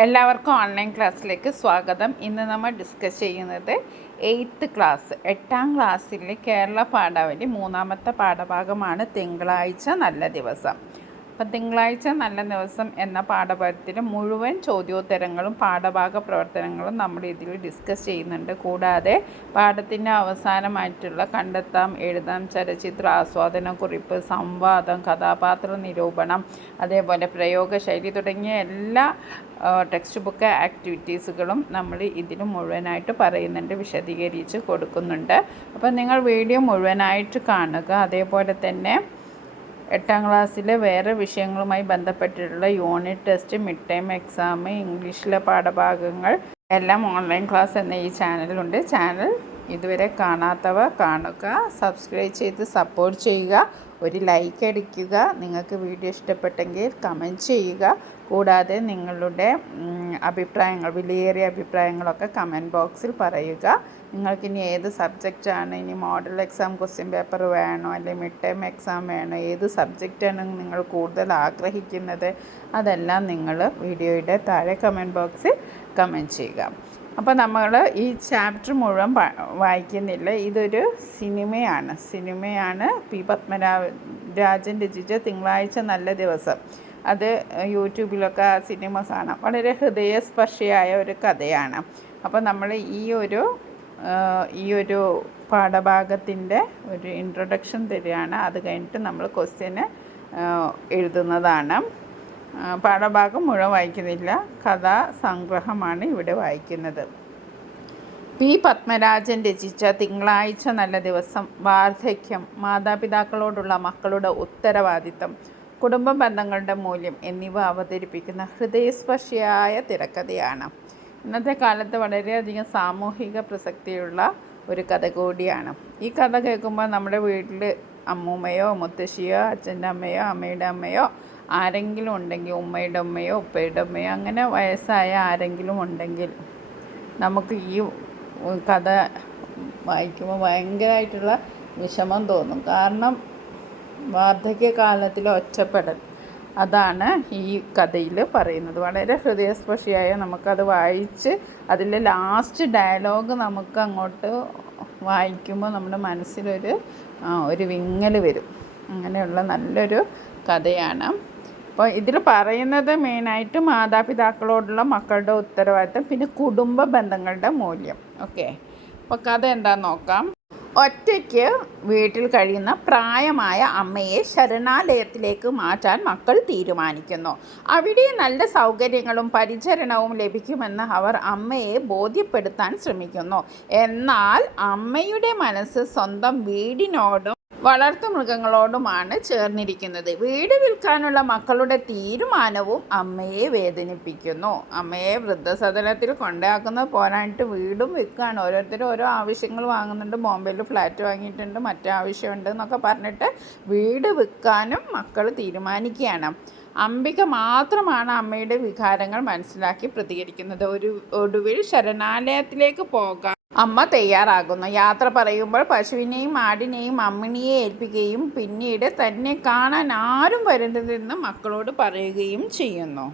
എല്ലാവർക്കും ഓൺലൈൻ ക്ലാസ്സിലേക്ക് സ്വാഗതം. ഇന്ന് നമ്മൾ ഡിസ്കസ് ചെയ്യുന്നത് 8th ക്ലാസ് 8ാം ക്ലാസ്സിലെ കേരള പാഠാവലി 3ാമത്തെ പാഠഭാഗമാണ് തിങ്കളാഴ്ച നല്ല ദിവസം. അപ്പം തിങ്കളാഴ്ച നല്ല ദിവസം എന്ന പാഠഭാഗത്തിൽ മുഴുവൻ ചോദ്യോത്തരങ്ങളും പാഠഭാഗ പ്രവർത്തനങ്ങളും നമ്മൾ ഇതിൽ ഡിസ്കസ് ചെയ്യുന്നുണ്ട്. കൂടാതെ പാഠത്തിൻ്റെ അവസാനമായിട്ടുള്ള കണ്ടെത്താം, എഴുതാം, ചലച്ചിത്ര ആസ്വാദന കുറിപ്പ്, സംവാദം, കഥാപാത്ര നിരൂപണം, അതേപോലെ പ്രയോഗശൈലി തുടങ്ങിയ എല്ലാ ടെക്സ്റ്റ് ബുക്ക് ആക്ടിവിറ്റീസുകളും നമ്മൾ ഇതിൽ മുഴുവനായിട്ട് പറയുന്നുണ്ട്, വിശദീകരിച്ച് കൊടുക്കുന്നുണ്ട്. അപ്പോൾ നിങ്ങൾ വീഡിയോ മുഴുവനായിട്ട് കാണുക. അതേപോലെ തന്നെ 8ാം ക്ലാസ്സിലെ വേറെ വിഷയങ്ങളുമായി ബന്ധപ്പെട്ടിട്ടുള്ള unit test, mid time exam, ഇംഗ്ലീഷിലെ പാഠഭാഗങ്ങൾ എല്ലാം ഓൺലൈൻ ക്ലാസ് എന്ന ഈ ചാനലുണ്ട്. ചാനൽ ഇതുവരെ കാണാത്തവർ കാണുക, സബ്സ്ക്രൈബ് ചെയ്ത് സപ്പോർട്ട് ചെയ്യുക, ഒരു ലൈക്ക് അടിക്കുക, നിങ്ങൾക്ക് വീഡിയോ ഇഷ്ടപ്പെട്ടെങ്കിൽ കമൻറ്റ് ചെയ്യുക. കൂടാതെ നിങ്ങളുടെ അഭിപ്രായങ്ങൾ, വിലയേറിയ അഭിപ്രായങ്ങളൊക്കെ കമൻറ്റ് ബോക്സിൽ പറയുക. നിങ്ങൾക്കിനി ഏത് സബ്ജക്റ്റാണ്, ഇനി മോഡൽ എക്സാം ക്വസ്റ്റ്യൻ പേപ്പർ വേണോ, അല്ലെങ്കിൽ മിഡ് ടൈം എക്സാം വേണോ, ഏത് സബ്ജക്റ്റാണ് നിങ്ങൾ കൂടുതൽ ആഗ്രഹിക്കുന്നത്, അതെല്ലാം നിങ്ങൾ വീഡിയോയുടെ താഴെ കമൻറ്റ് ബോക്സിൽ കമൻറ്റ് ചെയ്യുക. അപ്പോൾ നമ്മൾ ഈ ചാപ്റ്റർ മുഴുവൻ വായിക്കുന്നില്ല. ഇതൊരു സിനിമയാണ്. പി പത്മരാജൻ രചിച്ച തിങ്കളാഴ്ച നല്ല ദിവസം. അത് യൂട്യൂബിലൊക്കെ ആ സിനിമ കാണാം. വളരെ ഹൃദയസ്പർശിയായ ഒരു കഥയാണ്. അപ്പോൾ നമ്മൾ ഈ ഒരു പാഠഭാഗത്തിൻ്റെ ഒരു ഇൻട്രൊഡക്ഷൻ തരികയാണ്. അത് കഴിഞ്ഞിട്ട് നമ്മൾ ക്വസ്റ്റ്യന് എഴുതുന്നതാണ്. പാഠഭാഗം മുഴുവൻ വായിക്കുന്നില്ല, കഥാസംഗ്രഹമാണ് ഇവിടെ വായിക്കുന്നത്. പി പത്മരാജൻ രചിച്ച തിങ്കളാഴ്ച നല്ല ദിവസം വാർദ്ധക്യം, മാതാപിതാക്കളോടുള്ള മക്കളുടെ ഉത്തരവാദിത്തം, കുടുംബ ബന്ധങ്ങളുടെ മൂല്യം എന്നിവ അവതരിപ്പിക്കുന്ന ഹൃദയസ്പർശിയായ തിരക്കഥയാണ്. ഇന്നത്തെ കാലത്ത് വളരെയധികം സാമൂഹിക പ്രസക്തിയുള്ള ഒരു കഥ കൂടിയാണ്. ഈ കഥ കേൾക്കുമ്പോൾ നമ്മുടെ വീട്ടിൽ അമ്മൂമ്മയോ മുത്തശ്ശിയോ അച്ഛൻ്റെ അമ്മയോ അമ്മയുടെ അമ്മയോ ആരെങ്കിലും ഉണ്ടെങ്കിൽ, ഉമ്മയുടെ ഉമ്മയോ ഉപ്പയുടെ ഉമ്മയോ അങ്ങനെ വയസ്സായ ആരെങ്കിലും ഉണ്ടെങ്കിൽ നമുക്ക് ഈ കഥ വായിക്കുമ്പോൾ ഭയങ്കരമായിട്ടുള്ള വിഷമം തോന്നും. കാരണം വാർദ്ധക്യകാലത്തിലെ ഒറ്റപ്പെടൽ, അതാണ് ഈ കഥയിൽ പറയുന്നത്. വളരെ ഹൃദയസ്പർശിയായ, നമുക്കത് വായിച്ച് അതിലെ ലാസ്റ്റ് ഡയലോഗ് നമുക്ക് അങ്ങോട്ട് വായിക്കുമ്പോൾ നമ്മുടെ മനസ്സിലൊരു വിങ്ങൽ വരും. അങ്ങനെയുള്ള നല്ലൊരു കഥയാണ്. അപ്പോൾ ഇതിൽ പറയുന്നത് മെയിനായിട്ട് മാതാപിതാക്കളോടുള്ള മക്കളുടെ ഉത്തരവാദിത്തം, പിന്നെ കുടുംബ ബന്ധങ്ങളുടെ മൂല്യം. ഓക്കെ, അപ്പോൾ കഥ എന്താണെന്ന് നോക്കാം. ഒറ്റയ്ക്ക് വീട്ടിൽ കഴിയുന്ന പ്രായമായ അമ്മയെ ശരണാലയത്തിലേക്ക് മാറ്റാൻ മക്കൾ തീരുമാനിക്കുന്നു. അവിടെ നല്ല സൗകര്യങ്ങളും പരിചരണവും ലഭിക്കുമെന്ന് അവർ അമ്മയെ ബോധ്യപ്പെടുത്താൻ ശ്രമിക്കുന്നു. എന്നാൽ അമ്മയുടെ മനസ്സ് സ്വന്തം വീടിനോടും വളർത്തുമൃഗങ്ങളോടുമാണ് ചേർന്നിരിക്കുന്നത്. വീട് വിൽക്കാനുള്ള മക്കളുടെ തീരുമാനവും അമ്മയെ വേദനിപ്പിക്കുന്നു. അമ്മയെ വൃദ്ധസദനത്തിൽ കൊണ്ടാക്കുന്നത് പോരായിട്ട് വീടും വിൽക്കുകയാണ്. ഓരോരുത്തരും ഓരോ ആവശ്യങ്ങൾ വാങ്ങുന്നുണ്ട്. ബോംബെയിൽ ഫ്ലാറ്റ് വാങ്ങിയിട്ടുണ്ട്, മറ്റേ ആവശ്യമുണ്ട് എന്നൊക്കെ പറഞ്ഞിട്ട് വീട് വിൽക്കാനും മക്കൾ തീരുമാനിക്കുകയാണ്. അംബിക മാത്രമാണ് അമ്മയുടെ വികാരങ്ങൾ മനസ്സിലാക്കി പ്രതികരിക്കുന്നത്. ഒടുവിൽ ശരണാലയത്തിലേക്ക് പോകാൻ അമ്മ തയ്യാറാകുന്നു. യാത്ര പറയുമ്പോൾ പശുവിനെയും ആടിനെയും അമ്മിണിയെ ഏൽപ്പിക്കുകയും പിന്നീട് തന്നെ കാണാൻ ആരും വരുന്നതെന്ന് മക്കളോട് പറയുകയും ചെയ്യുന്നു.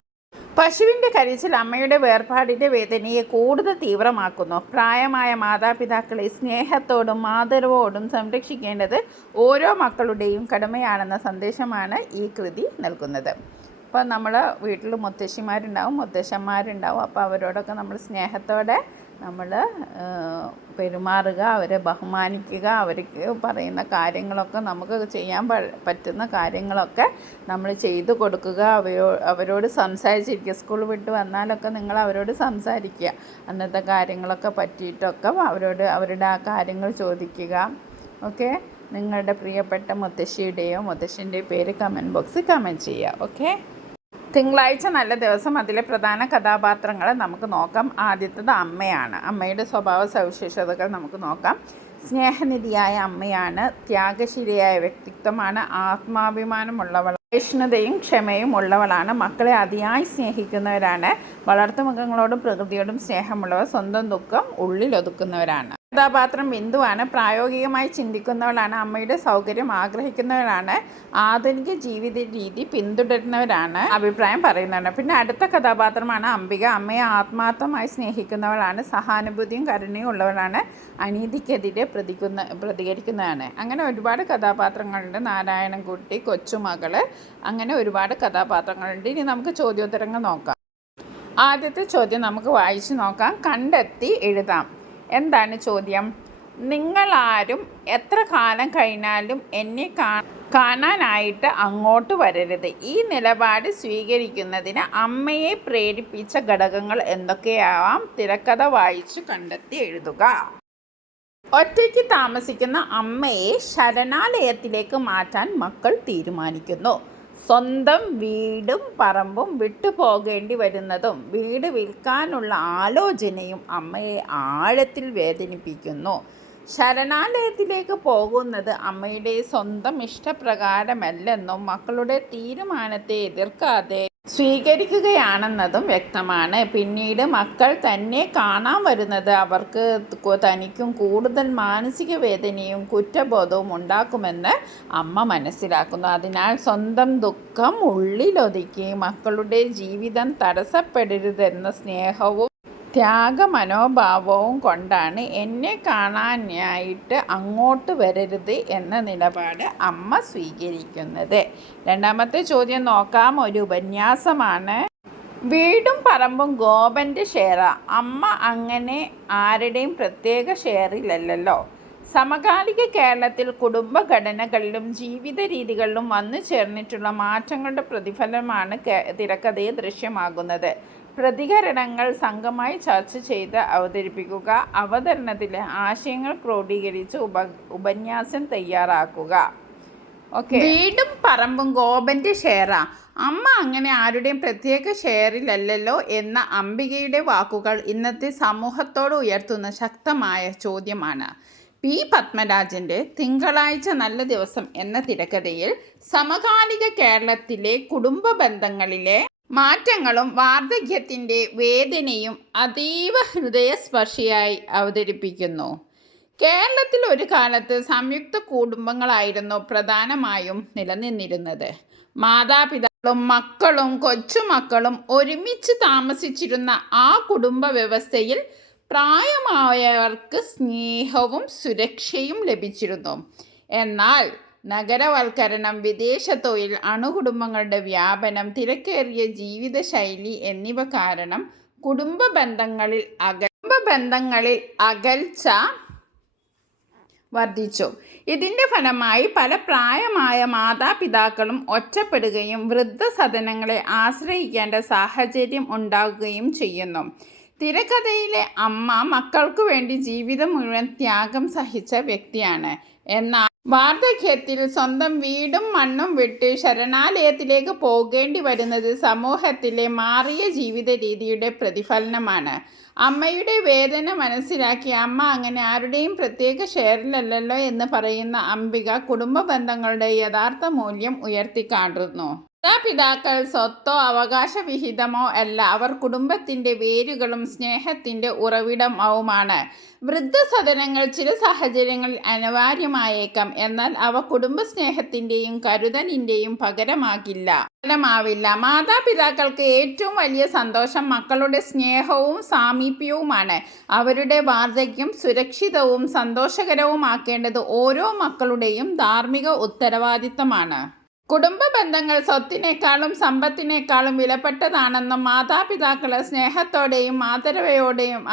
പശുവിൻ്റെ കരച്ചിൽ അമ്മയുടെ വേർപാടിൻ്റെ വേദനയെ കൂടുതൽ തീവ്രമാക്കുന്നു. പ്രായമായ മാതാപിതാക്കളെ സ്നേഹത്തോടും ആദരവോടും സംരക്ഷിക്കേണ്ടത് ഓരോ മക്കളുടെയും കടമയാണെന്ന സന്ദേശമാണ് ഈ കൃതി നൽകുന്നത്. അപ്പോൾ നമ്മൾ വീട്ടിൽ മുത്തശ്ശിമാരുണ്ടാവും, മുത്തശ്ശന്മാരുണ്ടാവും. അപ്പോൾ അവരോടൊക്കെ നമ്മൾ സ്നേഹത്തോടെ നമ്മൾ പെരുമാറുക, അവരെ ബഹുമാനിക്കുക, അവർക്ക് പറയുന്ന കാര്യങ്ങളൊക്കെ, നമുക്ക് ചെയ്യാൻ പറ്റുന്ന കാര്യങ്ങളൊക്കെ നമ്മൾ ചെയ്തു കൊടുക്കുക. അവരോട് സംസാരിച്ചിരിക്കുക. സ്കൂൾ വിട്ട് വന്നാലൊക്കെ നിങ്ങൾ അവരോട് സംസാരിക്കുക. അന്നത്തെ കാര്യങ്ങളൊക്കെ പറ്റിയിട്ടൊക്കെ അവരുടെ ആ കാര്യങ്ങൾ ചോദിക്കുക. ഓക്കെ, നിങ്ങളുടെ പ്രിയപ്പെട്ട മുത്തശ്ശിയുടെയോ മുത്തശ്ശിൻ്റെയോ പേര് കമൻറ്റ് ബോക്സിൽ കമൻറ്റ് ചെയ്യുക. ഓക്കെ, തിങ്കളാഴ്ച നല്ല ദിവസം അതിലെ പ്രധാന കഥാപാത്രങ്ങളെ നമുക്ക് നോക്കാം. ആദ്യത്തേത് അമ്മയാണ്. അമ്മയുടെ സ്വഭാവ സവിശേഷതകൾ നമുക്ക് നോക്കാം. സ്നേഹനിധിയായ അമ്മയാണ്. ത്യാഗശീലയായ വ്യക്തിത്വമാണ്. ആത്മാഭിമാനമുള്ളവൾ, സഹിഷ്ണുതയും ക്ഷമയും ഉള്ളവളാണ്. മക്കളെ അതിയായി സ്നേഹിക്കുന്നവരാണ്. വളർത്തുമൃഗങ്ങളോടും പ്രകൃതിയോടും സ്നേഹമുള്ളവർ. സ്വന്തം ദുഃഖം ഉള്ളിലൊതുക്കുന്നവരാണ്. കഥാപാത്രം ബിന്ദുവാണ്. പ്രായോഗികമായി ചിന്തിക്കുന്നവളാണ്. അമ്മയുടെ സൗകര്യം ആഗ്രഹിക്കുന്നവരാണ്. ആധുനിക ജീവിത രീതി പിന്തുടരുന്നവരാണ്. അഭിപ്രായം പറയുന്നുണ്ട്. പിന്നെ അടുത്ത കഥാപാത്രമാണ് അംബിക. അമ്മയെ ആത്മാർത്ഥമായി സ്നേഹിക്കുന്നവളാണ്. സഹാനുഭൂതിയും കരുണയും ഉള്ളവളാണ്. അനീതിക്കെതിരെ പ്രതികരിക്കുന്നതാണ്. അങ്ങനെ ഒരുപാട് കഥാപാത്രങ്ങളുണ്ട്. നാരായണൻകുട്ടി, കൊച്ചുമകള്, അങ്ങനെ ഒരുപാട് കഥാപാത്രങ്ങളുണ്ട്. ഇനി നമുക്ക് ചോദ്യോത്തരങ്ങൾ നോക്കാം. ആദ്യത്തെ ചോദ്യം നമുക്ക് വായിച്ചു നോക്കാം. കണ്ടെത്തി എഴുതാം. എന്താണ് ചോദ്യം? നിങ്ങളാരും എത്ര കാലം കഴിഞ്ഞാലും എന്നെ കാണാനായിട്ട് അങ്ങോട്ട് വരരുത്. ഈ നിലപാട് സ്വീകരിക്കുന്നതിന് അമ്മയെ പ്രേരിപ്പിച്ച ഘടകങ്ങൾ എന്തൊക്കെയാവാം? തിരക്കഥ വായിച്ചു കണ്ടെത്തി എഴുതുക. ഒറ്റയ്ക്ക് താമസിക്കുന്ന അമ്മയെ ശരണാലയത്തിലേക്ക് മാറ്റാൻ മക്കൾ തീരുമാനിക്കുന്നു. സ്വന്തം വീടും പറമ്പും വിട്ടുപോകേണ്ടി വരുന്നതും വീട് വിൽക്കാനുള്ള ആലോചനയും അമ്മയെ ആഴത്തിൽ വേദനിപ്പിക്കുന്നു. ശരണാലയത്തിലേക്ക് പോകുന്നത് അമ്മയുടെ സ്വന്തം ഇഷ്ടപ്രകാരമല്ലെന്നും മക്കളുടെ തീരുമാനത്തെ എതിർക്കാതെ സ്വീകരിക്കുകയാണെന്നതും വ്യക്തമാണ്. പിന്നീട് മക്കൾ തന്നെ കാണാൻ വരുന്നത് അവർക്ക് തനിക്കും കൂടുതൽ മാനസിക വേദനയും കുറ്റബോധവും ഉണ്ടാക്കുമെന്ന് അമ്മ മനസ്സിലാക്കുന്നു. അതിനാൽ സ്വന്തം ദുഃഖം ഉള്ളിലൊതുക്കി മക്കളുടെ ജീവിതം തടസ്സപ്പെടരുതെന്ന സ്നേഹവും ത്യാഗമനോഭാവവും കൊണ്ടാണ് എന്നെ കാണാനായിട്ട് അങ്ങോട്ട് വരരുത് എന്ന നിലപാട് അമ്മ സ്വീകരിക്കുന്നത്. രണ്ടാമത്തെ ചോദ്യം നോക്കാം. ഒരു ഉപന്യാസമാണ്. വീടും പറമ്പും ഗോപൻ്റെ ഷെയറാ. അമ്മ അങ്ങനെ ആരുടെയും പ്രത്യേക ഷെയറിലല്ലോ. സമകാലിക കേരളത്തിൽ കുടുംബഘടനകളിലും ജീവിത രീതികളിലും വന്നു ചേർന്നിട്ടുള്ള മാറ്റങ്ങളുടെ പ്രതിഫലനമാണ് തിരക്കഥയിൽ ദൃശ്യമാകുന്നത്. പ്രതികരണങ്ങൾ സംഘമായി ചർച്ച ചെയ്ത് അവതരിപ്പിക്കുക. അവതരണത്തിലെ ആശയങ്ങൾ ക്രോഡീകരിച്ച് ഉപന്യാസം തയ്യാറാക്കുക. ഓക്കെ. വീടും പറമ്പും ഗോപൻ്റെ ഷെയറാ. അമ്മ അങ്ങനെ ആരുടെയും പ്രത്യേക ഷെയറിലല്ലോ എന്ന അംബികയുടെ വാക്കുകൾ ഇന്നത്തെ സമൂഹത്തോട് ഉയർത്തുന്ന ശക്തമായ ചോദ്യമാണ്. പി. പത്മരാജൻ്റെ തിങ്കളാഴ്ച നല്ല ദിവസം എന്ന തിരക്കഥയിൽ സമകാലിക കേരളത്തിലെ കുടുംബ ബന്ധങ്ങളിലെ മാറ്റങ്ങളും വാർദ്ധക്യത്തിൻ്റെ വേദനയും അതീവ ഹൃദയസ്പർശിയായി അവതരിപ്പിക്കുന്നു. കേരളത്തിൽ ഒരു കാലത്ത് സംയുക്ത കുടുംബങ്ങളായിരുന്നു പ്രധാനമായും നിലനിന്നിരുന്നത്. മാതാപിതാക്കളും മക്കളും കൊച്ചുമക്കളും ഒരുമിച്ച് താമസിച്ചിരുന്ന ആ കുടുംബ വ്യവസ്ഥയിൽ പ്രായമായവർക്ക് സ്നേഹവും സുരക്ഷയും ലഭിച്ചിരുന്നു. എന്നാൽ നഗരവൽക്കരണം, വിദേശ തൊഴിൽ, അണുകുടുംബങ്ങളുടെ വ്യാപനം, തിരക്കേറിയ ജീവിതശൈലി എന്നിവ കാരണം കുടുംബ ബന്ധങ്ങളിൽ അകൽച്ച വർദ്ധിച്ചു. ഇതിൻ്റെ ഫലമായി പല പ്രായമായ മാതാപിതാക്കളും ഒറ്റപ്പെടുകയും വൃദ്ധസദനങ്ങളെ ആശ്രയിക്കേണ്ട സാഹചര്യം ഉണ്ടാകുകയും ചെയ്യുന്നു. തിരക്കഥയിലെ അമ്മ മക്കൾക്കു വേണ്ടി ജീവിതം മുഴുവൻ ത്യാഗം സഹിച്ച വ്യക്തിയാണ്. എന്നാൽ വാർദ്ധക്യത്തിൽ സ്വന്തം വീടും മണ്ണും വിട്ട് ശരണാലയത്തിലേക്ക് പോകേണ്ടി വരുന്നത് സമൂഹത്തിലെ മാറിയ ജീവിത രീതിയുടെ പ്രതിഫലനമാണ്. അമ്മയുടെ വേദന മനസ്സിലാക്കി അമ്മ അങ്ങനെ ആരുടെയും പ്രത്യേക ഷെയറിലല്ലോ എന്ന് പറയുന്ന അംബിക കുടുംബ ബന്ധങ്ങളുടെ യഥാർത്ഥ മൂല്യം ഉയർത്തിക്കാട്ടുന്നു. മാതാപിതാക്കൾ സ്വത്തോ അവകാശവിഹിതമോ അല്ല, അവർ കുടുംബത്തിൻ്റെ വേരുകളും സ്നേഹത്തിൻ്റെ ഉറവിടവുമാണ്. വൃദ്ധസദനങ്ങൾ ചില സാഹചര്യങ്ങളിൽ അനിവാര്യമായേക്കാം, എന്നാൽ അവ കുടുംബസ്നേഹത്തിൻ്റെയും കരുതലിൻ്റെയും പകരമാവില്ല. മാതാപിതാക്കൾക്ക് ഏറ്റവും വലിയ സന്തോഷം മക്കളുടെ സ്നേഹവും സാമീപ്യവുമാണ്. അവരുടെ വാർദ്ധക്യം സുരക്ഷിതവും സന്തോഷകരവുമാക്കേണ്ടത് ഓരോ മക്കളുടെയും ധാർമ്മിക ഉത്തരവാദിത്തമാണ്. കുടുംബ ബന്ധങ്ങൾ സ്വത്തിനേക്കാളും സമ്പത്തിനേക്കാളും വിലപ്പെട്ടതാണെന്നും മാതാപിതാക്കളെ സ്നേഹത്തോടെയും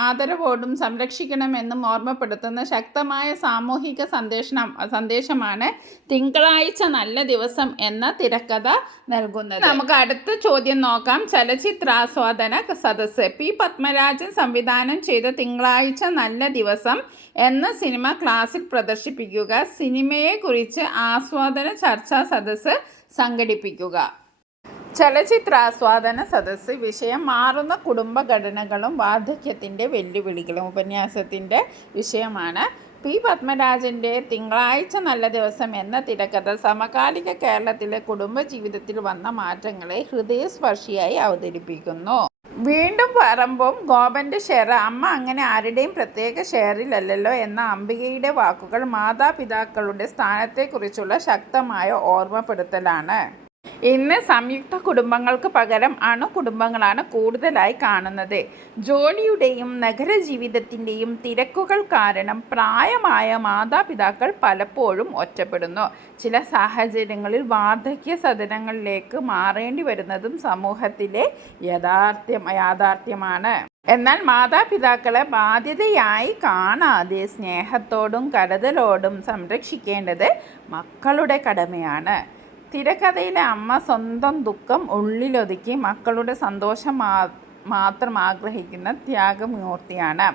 ആദരവോടും സംരക്ഷിക്കണമെന്നും ഓർമ്മപ്പെടുത്തുന്ന ശക്തമായ സാമൂഹിക സന്ദേശമാണ് തിങ്കളാഴ്ച നല്ല ദിവസം എന്ന തിരക്കഥ നൽകുന്നത്. നമുക്ക് അടുത്ത ചോദ്യം നോക്കാം. ചലച്ചിത്രാസ്വാദന സദസ്സ്. പി. പത്മരാജൻ സംവിധാനം ചെയ്ത തിങ്കളാഴ്ച നല്ല ദിവസം എന്ന സിനിമ ക്ലാസ്സിൽ പ്രദർശിപ്പിക്കുക. സിനിമയെക്കുറിച്ച് ആസ്വാദന ചർച്ചാ സദസ്സ് സംഘടിപ്പിക്കുക. ചലച്ചിത്രാസ്വാദന സദസ്സ്. വിഷയം മാറുന്ന കുടുംബഘടനകളും വാർദ്ധക്യത്തിൻ്റെ വെല്ലുവിളികളും. ഉപന്യാസത്തിൻ്റെ വിഷയമാണ്. പി. പത്മരാജൻ്റെ തിങ്കളാഴ്ച നല്ല ദിവസം എന്ന തിരക്കഥ സമകാലിക കേരളത്തിലെ കുടുംബജീവിതത്തിൽ വന്ന മാറ്റങ്ങളെ ഹൃദയസ്പർശിയായി അവതരിപ്പിക്കുന്നു. വീണ്ടും പറയുമ്പം ഗോപൻ്റെ ഷെയർ അമ്മ അങ്ങനെ ആരുടെയും പ്രത്യേക ഷെയറിലല്ലല്ലോ എന്ന അംബികയുടെ വാക്കുകൾ മാതാപിതാക്കളുടെ സ്ഥാനത്തെക്കുറിച്ചുള്ള ശക്തമായ ഓർമ്മപ്പെടുത്തലാണ്. ഇന്ന് സംയുക്ത കുടുംബങ്ങൾക്ക് പകരം അണുകുടുംബങ്ങളാണ് കൂടുതലായി കാണുന്നത്. ജോലിയുടെയും നഗരജീവിതത്തിൻ്റെയും തിരക്കുകൾ കാരണം പ്രായമായ മാതാപിതാക്കൾ പലപ്പോഴും ഒറ്റപ്പെടുന്നു. ചില സാഹചര്യങ്ങളിൽ വാർദ്ധക്യ സദനങ്ങളിലേക്ക് മാറേണ്ടി വരുന്നതും സമൂഹത്തിലെ യാഥാർത്ഥ്യമാണ്. എന്നാൽ മാതാപിതാക്കളെ ബാധ്യതയായി കാണാതെ സ്നേഹത്തോടും കരുതലോടും സംരക്ഷിക്കേണ്ടത് മക്കളുടെ കടമയാണ്. തിരക്കഥയിലെ അമ്മ സ്വന്തം ദുഃഖം ഉള്ളിലൊതുക്കി മക്കളുടെ സന്തോഷം മാത്രം ആഗ്രഹിക്കുന്ന ത്യാഗമൂർത്തിയാണ്.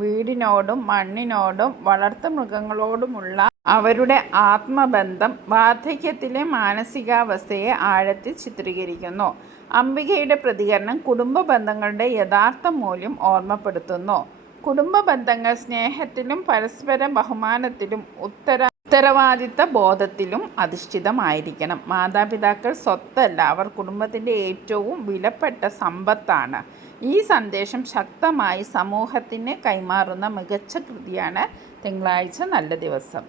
വീടിനോടും മണ്ണിനോടും വളർത്തുമൃഗങ്ങളോടുമുള്ള അവരുടെ ആത്മബന്ധം വാർദ്ധക്യത്തിലെ മാനസികാവസ്ഥയെ ആഴത്തിൽ ചിത്രീകരിക്കുന്നു. അംബികയുടെ പ്രതികരണം കുടുംബ ബന്ധങ്ങളുടെ യഥാർത്ഥ മൂല്യം ഓർമ്മപ്പെടുത്തുന്നു. കുടുംബ ബന്ധങ്ങൾ സ്നേഹത്തിലും പരസ്പര ബഹുമാനത്തിലും ഉത്തരവാദിത്ത ബോധത്തിലും അധിഷ്ഠിതമായിരിക്കണം. മാതാപിതാക്കൾ സ്വത്തല്ല, അവർ കുടുംബത്തിൻ്റെ ഏറ്റവും വിലപ്പെട്ട സമ്പത്താണ്. ഈ സന്ദേശം ശക്തമായി സമൂഹത്തിന് കൈമാറുന്ന മികച്ച കൃതിയാണ് തിങ്കളാഴ്ച നല്ല ദിവസം.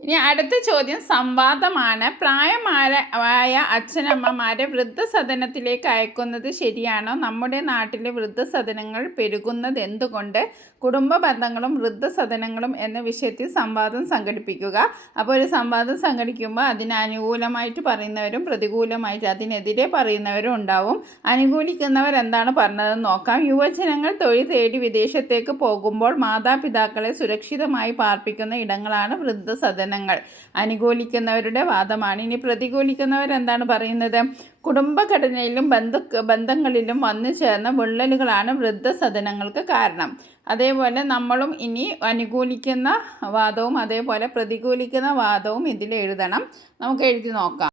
ഇനി അടുത്ത ചോദ്യം സംവാദമാണ്. പ്രായമായ അച്ഛനമ്മമാരെ വൃദ്ധസദനത്തിലേക്ക് അയക്കുന്നത് ശരിയാണോ? നമ്മുടെ നാട്ടിലെ വൃദ്ധസദനങ്ങൾ പെരുകുന്നത് എന്തുകൊണ്ട്? കുടുംബ ബന്ധങ്ങളും വൃദ്ധസദനങ്ങളും എന്ന വിഷയത്തിൽ സംവാദം സംഘടിപ്പിക്കുക. അപ്പോൾ ഒരു സംവാദം സംഘടിക്കുമ്പോൾ അതിന് അനുകൂലമായിട്ട് പറയുന്നവരും പ്രതികൂലമായിട്ട് അതിനെതിരെ പറയുന്നവരും ഉണ്ടാവും. അനുകൂലിക്കുന്നവർ എന്താണ് പറഞ്ഞതെന്ന് നോക്കാം. യുവജനങ്ങൾ തൊഴിൽ തേടി വിദേശത്തേക്ക് പോകുമ്പോൾ മാതാപിതാക്കളെ സുരക്ഷിതമായി പാർപ്പിക്കുന്ന ഇടങ്ങളാണ് വൃദ്ധസദനങ്ങൾ. അനുകൂലിക്കുന്നവരുടെ വാദമാണ്. ഇനി പ്രതികൂലിക്കുന്നവർ എന്താണ് പറയുന്നത്? കുടുംബഘടനയിലും ബന്ധങ്ങളിലും വന്നു ചേർന്ന വിള്ളലുകളാണ് വൃദ്ധസദനങ്ങൾക്ക് കാരണം. അതേപോലെ നമ്മളും ഇനി അനുകൂലിക്കുന്ന വാദവും അതേപോലെ പ്രതികൂലിക്കുന്ന വാദവും ഇതിൽ എഴുതണം. നമുക്ക് എഴുതി നോക്കാം.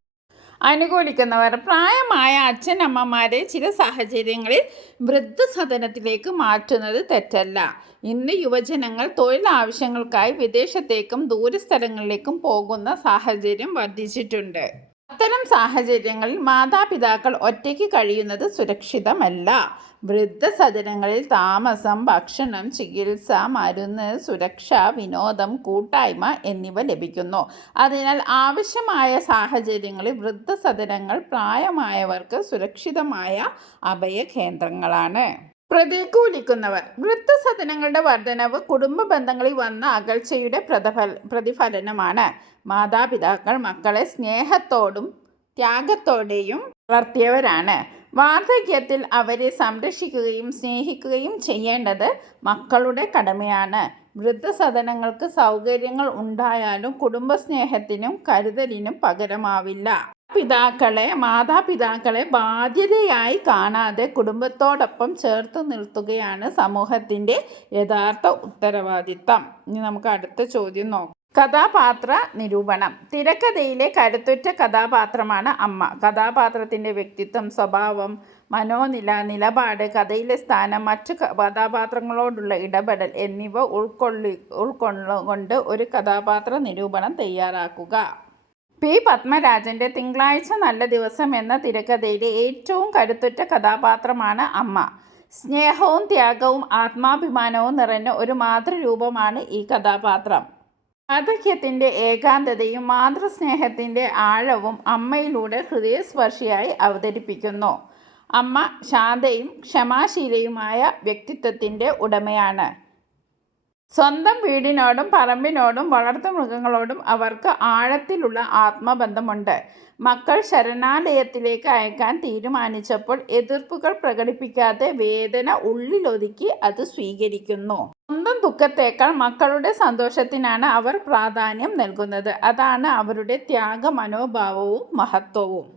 അനുകൂലിക്കുന്നവർ പ്രായമായ അച്ഛനമ്മമാരെ ചില സാഹചര്യങ്ങളിൽ വൃദ്ധസദനത്തിലേക്ക് മാറ്റുന്നത് തെറ്റല്ല. ഇന്ന് യുവജനങ്ങൾ തൊഴിൽ ആവശ്യങ്ങൾക്കായി വിദേശത്തേക്കും ദൂരസ്ഥലങ്ങളിലേക്കും പോകുന്ന സാഹചര്യം വർദ്ധിച്ചിട്ടുണ്ട്. അത്തരം സാഹചര്യങ്ങളിൽ മാതാപിതാക്കൾ ഒറ്റയ്ക്ക് കഴിയുന്നത് സുരക്ഷിതമല്ല. വൃദ്ധസദനങ്ങളിൽ താമസം, ഭക്ഷണം, ചികിത്സ, മരുന്ന്, സുരക്ഷ, വിനോദം, കൂട്ടായ്മ എന്നിവ ലഭിക്കുന്നു. അതിനാൽ ആവശ്യമായ സാഹചര്യങ്ങളിൽ വൃദ്ധസദനങ്ങൾ പ്രായമായവർക്ക് സുരക്ഷിതമായ അഭയകേന്ദ്രങ്ങളാണ്. പ്രതികൂലിക്കുന്നവർ വൃദ്ധസദനങ്ങളുടെ വർധനവ് കുടുംബ ബന്ധങ്ങളിൽ വന്ന അകൽച്ചയുടെ പ്രതിഫലനമാണ്. മാതാപിതാക്കൾ മക്കളെ സ്നേഹത്തോടും ത്യാഗത്തോടെയും വളർത്തിയവരാണ്. വാർദ്ധക്യത്തിൽ അവരെ സംരക്ഷിക്കുകയും സ്നേഹിക്കുകയും ചെയ്യേണ്ടത് മക്കളുടെ കടമയാണ്. വൃദ്ധസദനങ്ങൾക്ക് സൗകര്യങ്ങൾ ഉണ്ടായാലും കുടുംബസ്നേഹത്തിനും കരുതലിനും പകരമാവില്ല. മാതാപിതാക്കളെ ബാധ്യതയായി കാണാതെ കുടുംബത്തോടൊപ്പം ചേർത്ത് നിർത്തുകയാണ് സമൂഹത്തിൻ്റെ യഥാർത്ഥ ഉത്തരവാദിത്തം. ഇനി നമുക്ക് അടുത്ത ചോദ്യം നോക്കാം. കഥാപാത്ര നിരൂപണം. തിരക്കഥയിലെ കരുത്തുറ്റ കഥാപാത്രമാണ് അമ്മ. കഥാപാത്രത്തിൻ്റെ വ്യക്തിത്വം, സ്വഭാവം, മനോനില, നിലപാട്, കഥയിലെ സ്ഥാനം, മറ്റു കഥാപാത്രങ്ങളോടുള്ള ഇടപെടൽ എന്നിവ ഉൾക്കൊള്ളുകൊണ്ട് ഒരു കഥാപാത്ര നിരൂപണം തയ്യാറാക്കുക. പി. പത്മരാജൻ്റെ തിങ്കളാഴ്ച നല്ല ദിവസം എന്ന തിരക്കഥയിലെ ഏറ്റവും കരുത്തുറ്റ കഥാപാത്രമാണ് അമ്മ. സ്നേഹവും ത്യാഗവും ആത്മാഭിമാനവും നിറഞ്ഞ ഒരു മാതൃരൂപമാണ് ഈ കഥാപാത്രം. വാർദ്ധക്യത്തിൻ്റെ ഏകാന്തതയും മാതൃസ്നേഹത്തിൻ്റെ ആഴവും അമ്മയിലൂടെ ഹൃദയസ്പർശിയായി അവതരിപ്പിക്കുന്നു. അമ്മ ശാന്തയും ക്ഷമാശീലയുമായ വ്യക്തിത്വത്തിൻ്റെ ഉടമയാണ്. സ്വന്തം വീടിനോടും പറമ്പിനോടും വളർത്തുമൃഗങ്ങളോടും അവർക്ക് ആഴത്തിലുള്ള ആത്മബന്ധമുണ്ട്. മക്കൾ ശരണാലയത്തിലേക്ക് അയക്കാൻ തീരുമാനിച്ചപ്പോൾ എതിർപ്പുകൾ പ്രകടിപ്പിക്കാതെ വേദന ഉള്ളിലൊതുക്കി അത് സ്വീകരിക്കുന്നു. സ്വന്തം ദുഃഖത്തേക്കാൾ മക്കളുടെ സന്തോഷത്തിനാണ് അവർ പ്രാധാന്യം നൽകുന്നത്. അതാണ് അവരുടെ ത്യാഗ മനോഭാവവും മഹത്വവും.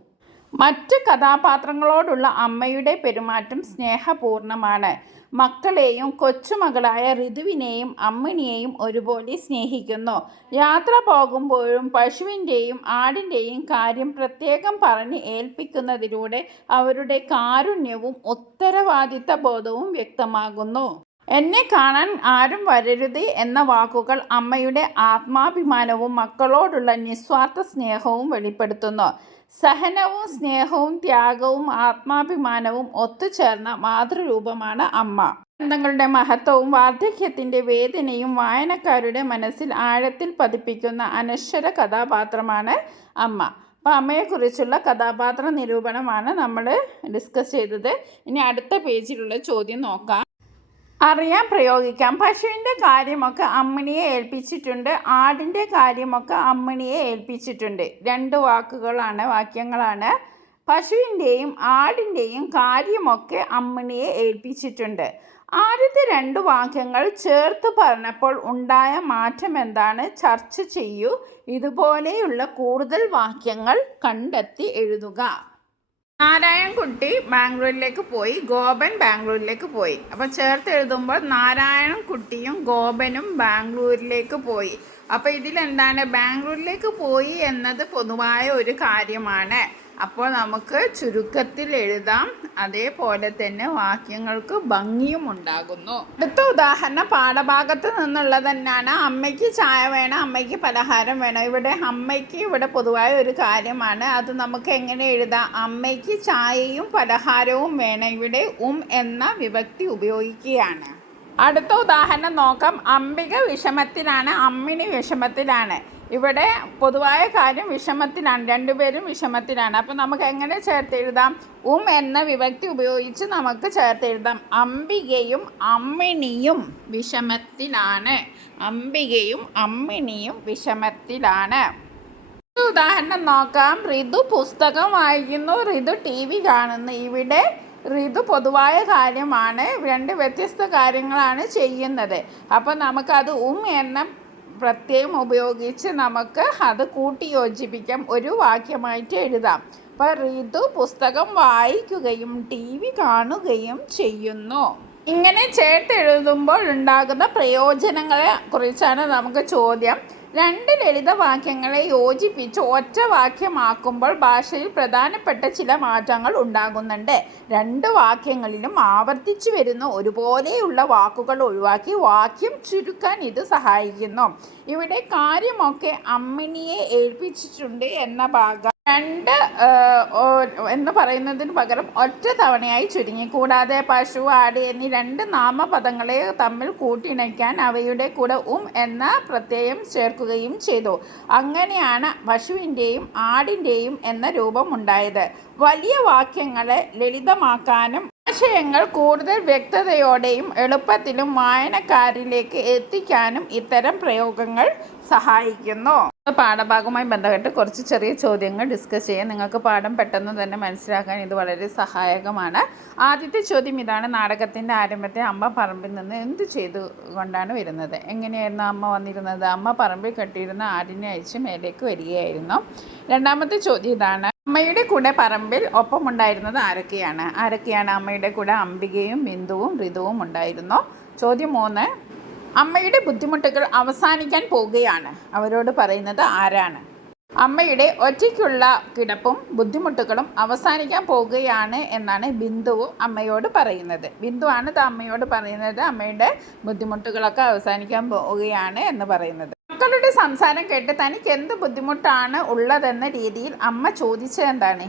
മറ്റ് കഥാപാത്രങ്ങളോടുള്ള അമ്മയുടെ പെരുമാറ്റം സ്നേഹപൂർണ്ണമാണ്. മക്കളെയും കൊച്ചുമകളായ ഋതുവിനെയും അമ്മിണിയെയും ഒരുപോലെ സ്നേഹിക്കുന്നു. യാത്ര പോകുമ്പോഴും പശുവിൻ്റെയും ആടിൻ്റെയും കാര്യം പ്രത്യേകം പറഞ്ഞ് ഏൽപ്പിക്കുന്നതിലൂടെ അവരുടെ കാരുണ്യവും ഉത്തരവാദിത്ത ബോധവും വ്യക്തമാകുന്നു. എന്നെ കാണാൻ ആരും വരരുത് എന്ന വാക്കുകൾ അമ്മയുടെ ആത്മാഭിമാനവും മക്കളോടുള്ള നിസ്വാർത്ഥ സ്നേഹവും വെളിപ്പെടുത്തുന്നു. സഹനവും സ്നേഹവും ത്യാഗവും ആത്മാഭിമാനവും ഒത്തുചേർന്ന മാതൃരൂപമാണ് അമ്മ. ബന്ധങ്ങളുടെ മഹത്വവും വാർദ്ധക്യത്തിൻ്റെ വേദനയും വായനക്കാരുടെ മനസ്സിൽ ആഴത്തിൽ പതിപ്പിക്കുന്ന അനശ്വര കഥാപാത്രമാണ് അമ്മ. അപ്പോൾ അമ്മയെക്കുറിച്ചുള്ള കഥാപാത്ര നിരൂപണമാണ് നമ്മൾ ഡിസ്കസ് ചെയ്തത്. ഇനി അടുത്ത പേജിലുള്ള ചോദ്യം നോക്കാം. അറിയാം, പ്രയോഗിക്കാം. പശുവിൻ്റെ കാര്യമൊക്കെ അമ്മിണിയെ ഏൽപ്പിച്ചിട്ടുണ്ട്, ആടിൻ്റെ കാര്യമൊക്കെ അമ്മിണിയെ ഏൽപ്പിച്ചിട്ടുണ്ട്. 2 വാക്യങ്ങളാണ്. പശുവിൻ്റെയും ആടിൻ്റെയും കാര്യമൊക്കെ അമ്മിണിയെ ഏൽപ്പിച്ചിട്ടുണ്ട്. ആദ്യത്തെ 2 വാക്യങ്ങൾ ചേർത്ത് പറഞ്ഞപ്പോൾ ഉണ്ടായ മാറ്റം എന്താണ്? ചർച്ച ചെയ്യൂ. ഇതുപോലെയുള്ള കൂടുതൽ വാക്യങ്ങൾ കണ്ടെത്തി എഴുതുക. നാരായൺകുട്ടി ബാംഗ്ലൂരിലേക്ക് പോയി, ഗോപൻ ബാംഗ്ലൂരിലേക്ക് പോയി. അപ്പോൾ ചേർത്ത് എഴുതുമ്പോൾ നാരായണൻകുട്ടിയും ഗോപനും ബാംഗ്ലൂരിലേക്ക് പോയി. അപ്പോൾ ഇതിലെന്താണ്? ബാംഗ്ലൂരിലേക്ക് പോയി എന്നത് പൊതുവായ ഒരു കാര്യമാണ്. അപ്പോൾ നമുക്ക് ചുരുക്കത്തിൽ എഴുതാം. അതേപോലെ തന്നെ വാക്യങ്ങൾക്ക് ഭംഗിയും ഉണ്ടാകുന്നു. അടുത്ത ഉദാഹരണം പാഠഭാഗത്ത് നിന്നുള്ളത് തന്നെയാണ്. അമ്മയ്ക്ക് ചായ വേണം, അമ്മയ്ക്ക് പലഹാരം വേണം. ഇവിടെ പൊതുവായ ഒരു കാര്യമാണ്. അത് നമുക്ക് എങ്ങനെ എഴുതാം? അമ്മയ്ക്ക് ചായയും പലഹാരവും വേണം. ഇവിടെ എന്ന വിഭക്തി ഉപയോഗിക്കുകയാണ്. അടുത്ത ഉദാഹരണം നോക്കാം. അംബിക വിഷമത്തിലാണ്, അമ്മിണി വിഷമത്തിലാണ്. ഇവിടെ പൊതുവായ കാര്യം വിഷമത്തിലാണ്, 2 പേരും വിഷമത്തിലാണ്. അപ്പോൾ നമുക്ക് എങ്ങനെ ചേർത്തെഴുതാം? എന്ന വിഭക്തി ഉപയോഗിച്ച് നമുക്ക് ചേർത്തെഴുതാം. അംബികയും അമ്മിണിയും വിഷമത്തിലാണ്. അംബികയും അമ്മിണിയും വിഷമത്തിലാണ്. ഉദാഹരണം നോക്കാം. ഋതു പുസ്തകം വായിക്കുന്നു, ഋതു TV കാണുന്നു. ഇവിടെ ഋതു പൊതുവായ കാര്യമാണ്, 2 വ്യത്യസ്ത കാര്യങ്ങളാണ് ചെയ്യുന്നത്. അപ്പോൾ നമുക്കത് എന്ന പ്രത്യയം ഉപയോഗിച്ച് നമുക്ക് അത് കൂട്ടി യോജിപ്പിക്കാം, ഒരു വാക്യമായിട്ട് എഴുതാം. അപ്പോൾ ഋതു പുസ്തകം വായിക്കുകയും TV കാണുകയും ചെയ്യുന്നു. ഇങ്ങനെ ചേർത്തെഴുതുമ്പോൾ ഉണ്ടാകുന്ന പ്രയോജനങ്ങളെ കുറിച്ചാണ് നമുക്ക് ചോദ്യം. 2 ലളിതവാക്യങ്ങളെ യോജിപ്പിച്ച് ഒറ്റ വാക്യമാക്കുമ്പോൾ ഭാഷയിൽ പ്രധാനപ്പെട്ട ചില മാറ്റങ്ങൾ ഉണ്ടാകുന്നുണ്ട്. 2 വാക്യങ്ങളിലും ആവർത്തിച്ചു വരുന്ന ഒരുപോലെയുള്ള വാക്കുകൾ ഒഴിവാക്കി വാക്യം ചുരുക്കാൻ ഇത് സഹായിക്കുന്നു. ഇവിടെ കാര്യമൊക്കെ അമ്മിണിയെ ഏൽപ്പിച്ചിട്ടുണ്ട് എന്ന ഭാഗം 2 എന്ന് പറയുന്നതിന് പകരം ഒറ്റ തവണയായി ചുരുങ്ങി. കൂടാതെ പശു, ആട് എന്നീ 2 നാമപദങ്ങളെ തമ്മിൽ കൂട്ടിയിണയ്ക്കാൻ അവയുടെ കൂടെ എന്ന പ്രത്യയം ചേർക്കുകയും ചെയ്തു. അങ്ങനെയാണ് പശുവിൻ്റെയും ആടിൻ്റെയും എന്ന രൂപം ഉണ്ടായത്. വലിയ വാക്യങ്ങളെ ലളിതമാക്കാനും ആശയങ്ങൾ കൂടുതൽ വ്യക്തതയോടെയും എളുപ്പത്തിലും വായനക്കാരിലേക്ക് എത്തിക്കാനും ഇത്തരം പ്രയോഗങ്ങൾ സഹായിക്കുന്നു. പാഠഭാഗവുമായി ബന്ധപ്പെട്ട് കുറച്ച് ചെറിയ ചോദ്യങ്ങൾ ഡിസ്കസ് ചെയ്യാം. നിങ്ങൾക്ക് പാഠം പെട്ടെന്ന് തന്നെ മനസ്സിലാക്കാൻ ഇത് വളരെ സഹായകമാണ്. ആദ്യത്തെ ചോദ്യം ഇതാണ്. നാടകത്തിൻ്റെ ആരംഭത്തെ അമ്മ പറമ്പിൽ നിന്ന് എന്ത് ചെയ്തു കൊണ്ടാണ് വരുന്നത്? എങ്ങനെയായിരുന്നു അമ്മ വന്നിരുന്നത്? അമ്മ പറമ്പിൽ കെട്ടിയിരുന്ന ആടിനെ അയച്ച് മേലേക്ക് വരികയായിരുന്നു. രണ്ടാമത്തെ ചോദ്യം ഇതാണ്. അമ്മയുടെ കൂടെ പറമ്പിൽ ഒപ്പമുണ്ടായിരുന്നത് ആരൊക്കെയാണ്? അമ്മയുടെ കൂടെ അംബികയും ബിന്ദുവും ഋതുവും ഉണ്ടായിരുന്നു. ചോദ്യം 3. അമ്മയുടെ ബുദ്ധിമുട്ടുകൾ അവസാനിക്കാൻ പോവുകയാണ്. അവരോട് പറയുന്നത് ആരാണ്? അമ്മയുടെ ഒറ്റയ്ക്കുള്ള കിടപ്പും ബുദ്ധിമുട്ടുകളും അവസാനിക്കാൻ പോവുകയാണ് എന്നാണ് ബിന്ദു അമ്മയോട് പറയുന്നത്. ബിന്ദുവാണ് അമ്മയോട് പറയുന്നത് അമ്മയുടെ ബുദ്ധിമുട്ടുകളൊക്കെ അവസാനിക്കാൻ പോവുകയാണ് എന്ന് പറയുന്നത്. മക്കളുടെ സംസാരം കേട്ട് തനിക്ക് എന്ത് ബുദ്ധിമുട്ടാണ് ഉള്ളതെന്ന രീതിയിൽ അമ്മ ചോദിച്ചത് എന്താണ്?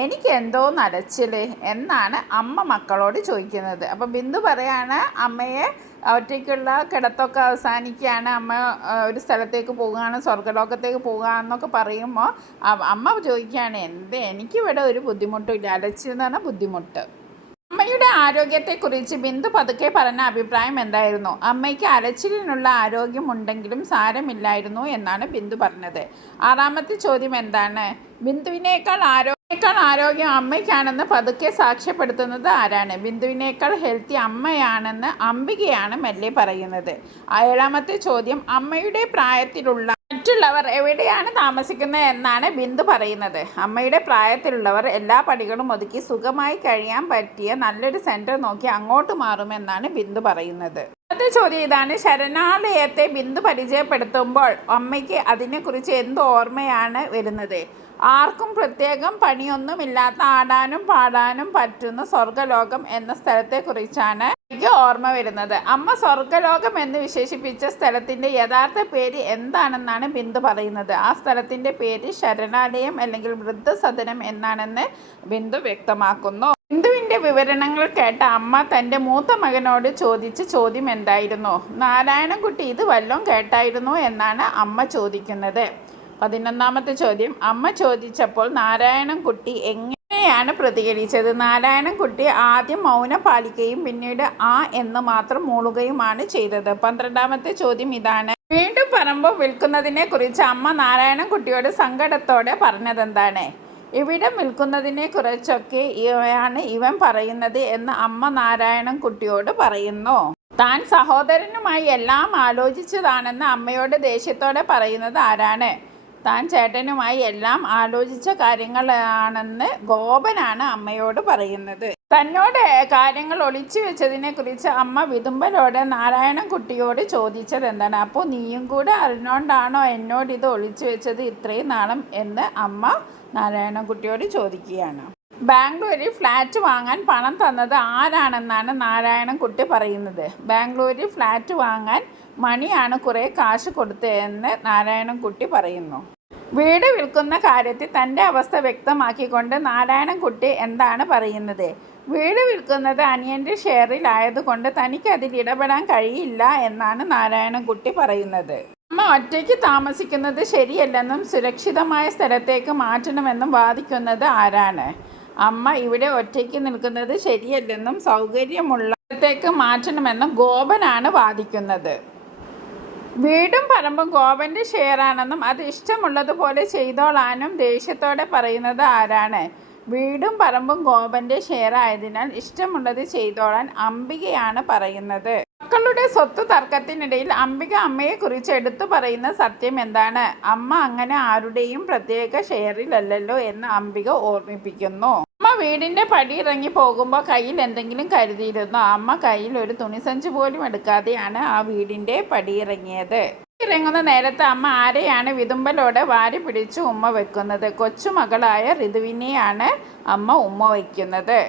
എനിക്ക് എന്തോ നരച്ചിൽ എന്നാണ് അമ്മ മക്കളോട് ചോദിക്കുന്നത്. അപ്പോൾ ബിന്ദു പറയാണ് അമ്മയെ ഒറ്റയ്ക്കുള്ള കിടത്തൊക്കെ അവസാനിക്കുകയാണ്, അമ്മ ഒരു സ്ഥലത്തേക്ക് പോവുകയാണ്, സ്വർഗ്ഗലോകത്തേക്ക് പോവുകയാണെന്നൊക്കെ പറയുമ്പോൾ അമ്മ ചോദിക്കുകയാണ് എനിക്കിവിടെ ഒരു ബുദ്ധിമുട്ടും ഇല്ല. അലച്ചിൽ എന്ന് പറഞ്ഞാൽ ബുദ്ധിമുട്ട്. അമ്മയുടെ ആരോഗ്യത്തെക്കുറിച്ച് ബിന്ദു പതുക്കെ പറഞ്ഞ അഭിപ്രായം എന്തായിരുന്നു? അമ്മയ്ക്ക് അലച്ചിലിനുള്ള ആരോഗ്യമുണ്ടെങ്കിലും സാരമില്ലായിരുന്നു എന്നാണ് ബിന്ദു പറഞ്ഞത്. 6ാമത്തെ ചോദ്യം എന്താണ്? ബിന്ദുവിനേക്കാൾ ആരോഗ്യം അമ്മയ്ക്കാണെന്ന് പതുക്കെ സാക്ഷ്യപ്പെടുത്തുന്നത് ആരാണ്? ബിന്ദുവിനേക്കാൾ ഹെൽത്തി അമ്മയാണെന്ന് അംബികയാണ് മെല്ലെ പറയുന്നത്. 7ാമത്തെ ചോദ്യം. അമ്മയുടെ പ്രായത്തിലുള്ള മറ്റുള്ളവർ എവിടെയാണ് താമസിക്കുന്നത് എന്നാണ് ബിന്ദു പറയുന്നത്. അമ്മയുടെ പ്രായത്തിലുള്ളവർ എല്ലാ പടികളും ഒതുക്കി സുഖമായി കഴിയാൻ പറ്റിയ നല്ലൊരു സെൻറ്റർ നോക്കി അങ്ങോട്ട് മാറുമെന്നാണ് ബിന്ദു പറയുന്നത്. അടുത്ത ചോദ്യം ഇതാണ്. ശരണാലയത്തെ ബിന്ദു പരിചയപ്പെടുത്തുമ്പോൾ അമ്മയ്ക്ക് അതിനെക്കുറിച്ച് എന്ത് ഓർമ്മയാണ് വരുന്നത്? ആർക്കും പ്രത്യേകം പണിയൊന്നുമില്ലാത്ത ആടാനും പാടാനും പറ്റുന്ന സ്വർഗലോകം എന്ന സ്ഥലത്തെക്കുറിച്ചാണ് എനിക്ക് ഓർമ്മ വരുന്നത്. അമ്മ സ്വർഗലോകം എന്ന് വിശേഷിപ്പിച്ച സ്ഥലത്തിൻ്റെ യഥാർത്ഥ പേര് എന്താണെന്നാണ് ബിന്ദു പറയുന്നത്. ആ സ്ഥലത്തിൻ്റെ പേര് ശരണാലയം അല്ലെങ്കിൽ വൃദ്ധസദനം എന്നാണെന്ന് ബിന്ദു വ്യക്തമാക്കുന്നു. ബിന്ദുവിൻ്റെ വിവരണങ്ങൾ കേട്ട അമ്മ തൻ്റെ മൂത്ത മകനോട് ചോദിച്ച ചോദ്യം എന്തായിരുന്നു? നാരായണൻകുട്ടി ഇത് വല്ലതും കേട്ടായിരുന്നോ എന്നാണ് അമ്മ ചോദിക്കുന്നത്. 11ാമത്തെ ചോദ്യം. അമ്മ ചോദിച്ചപ്പോൾ നാരായണൻകുട്ടി എങ്ങനെയാണ് പ്രതികരിച്ചത്? നാരായണൻകുട്ടി ആദ്യം മൗനം പാലിക്കുകയും പിന്നീട് ആ എന്ന് മാത്രം മൂളുകയുമാണ് ചെയ്തത്. 12ാമത്തെ ചോദ്യം ഇതാണ്. വീണ്ടും പറമ്പ് വിൽക്കുന്നതിനെ കുറിച്ച് അമ്മ നാരായണൻകുട്ടിയോട് സങ്കടത്തോടെ പറഞ്ഞതെന്താണ്? ഇവിടം വിൽക്കുന്നതിനെ കുറിച്ചൊക്കെ ഇവൻ പറയുന്നത് എന്ന് അമ്മ നാരായണൻകുട്ടിയോട് പറയുന്നു. താൻ സഹോദരനുമായി എല്ലാം ആലോചിച്ചതാണെന്ന് അമ്മയോട് ദേഷ്യത്തോടെ പറയുന്നത് ആരാണ്? താൻ ചേട്ടനുമായി എല്ലാം ആലോചിച്ച കാര്യങ്ങളാണെന്ന് ഗോപനാണ് അമ്മയോട് പറയുന്നത്. തന്നോട് കാര്യങ്ങൾ ഒളിച്ചു വെച്ചതിനെ കുറിച്ച് അമ്മ വിതുമ്പലോടെ നാരായണൻകുട്ടിയോട് ചോദിച്ചത് എന്താണ്? അപ്പോൾ നീയും കൂടെ അറിഞ്ഞോണ്ടാണോ എന്നോട് ഇത് ഒളിച്ചു വെച്ചത് ഇത്രയും നാളും എന്ന് അമ്മ നാരായണൻകുട്ടിയോട് ചോദിക്കുകയാണ്. ബാംഗ്ലൂരിൽ ഫ്ലാറ്റ് വാങ്ങാൻ പണം തന്നത് ആരാണെന്നാണ് നാരായണൻകുട്ടി പറയുന്നത്. ബാംഗ്ലൂരിൽ ഫ്ലാറ്റ് വാങ്ങാൻ മണിയാണ് കുറേ കാശ് കൊടുത്തതെന്ന് നാരായണൻകുട്ടി പറയുന്നു. വീട് വിൽക്കുന്ന കാര്യത്തിൽ തൻ്റെ അവസ്ഥ വ്യക്തമാക്കിക്കൊണ്ട് നാരായണൻകുട്ടി എന്താണ് പറയുന്നത്? വീട് വിൽക്കുന്നത് അനിയൻ്റെ ഷെയറിലായതുകൊണ്ട് തനിക്ക് അതിൽ ഇടപെടാൻ കഴിയില്ല എന്നാണ് നാരായണൻകുട്ടി പറയുന്നത്. അമ്മ ഒറ്റയ്ക്ക് താമസിക്കുന്നത് ശരിയല്ലെന്നും സുരക്ഷിതമായ സ്ഥലത്തേക്ക് മാറ്റണമെന്നും വാദിക്കുന്നത് ആരാണ്? അമ്മ ഇവിടെ ഒറ്റയ്ക്ക് നിൽക്കുന്നത് ശരിയല്ലെന്നും സൗകര്യമുള്ള സ്ഥലത്തേക്ക് മാറ്റണമെന്നും ഗോപനാണ് വാദിക്കുന്നത്. വീടും പറമ്പും ഗോപൻ്റെ ഷെയറാണെന്നും അത് ഇഷ്ടമുള്ളതുപോലെ ചെയ്തോളാനും ദേഷ്യത്തോടെ പറയുന്നത് ആരാണ്? വീടും പറമ്പും ഗോപൻ്റെ ഷെയർ ആയതിനാൽ ഇഷ്ടമുള്ളത് ചെയ്തോളാൻ അംബികയാണ് പറയുന്നത്. മക്കളുടെ സ്വത്ത് തർക്കത്തിനിടയിൽ അംബിക അമ്മയെക്കുറിച്ച് എടുത്തു പറയുന്ന സത്യം എന്താണ്? അമ്മ അങ്ങനെ ആരുടെയും പ്രത്യേക ഷെയറിലല്ലല്ലോ എന്ന് അംബിക ഓർമ്മിപ്പിക്കുന്നു. അമ്മ വീടിൻ്റെ പടി ഇറങ്ങി പോകുമ്പോൾ കയ്യിൽ എന്തെങ്കിലും കരുതിയിരുന്നു. അമ്മ കയ്യിൽ ഒരു തുണിസഞ്ചി പോലും എടുക്കാതെയാണ് ആ വീടിൻ്റെ പടി ഇറങ്ങിയത്. ഇറങ്ങുന്ന നേരത്ത് അമ്മ ആരെയാണ് വിതുമ്പലോടെ വാരി പിടിച്ച് ഉമ്മ വെക്കുന്നത്? കൊച്ചുമകളായ ഋതുവിനെയാണ് അമ്മ ഉമ്മ വയ്ക്കുന്നത്.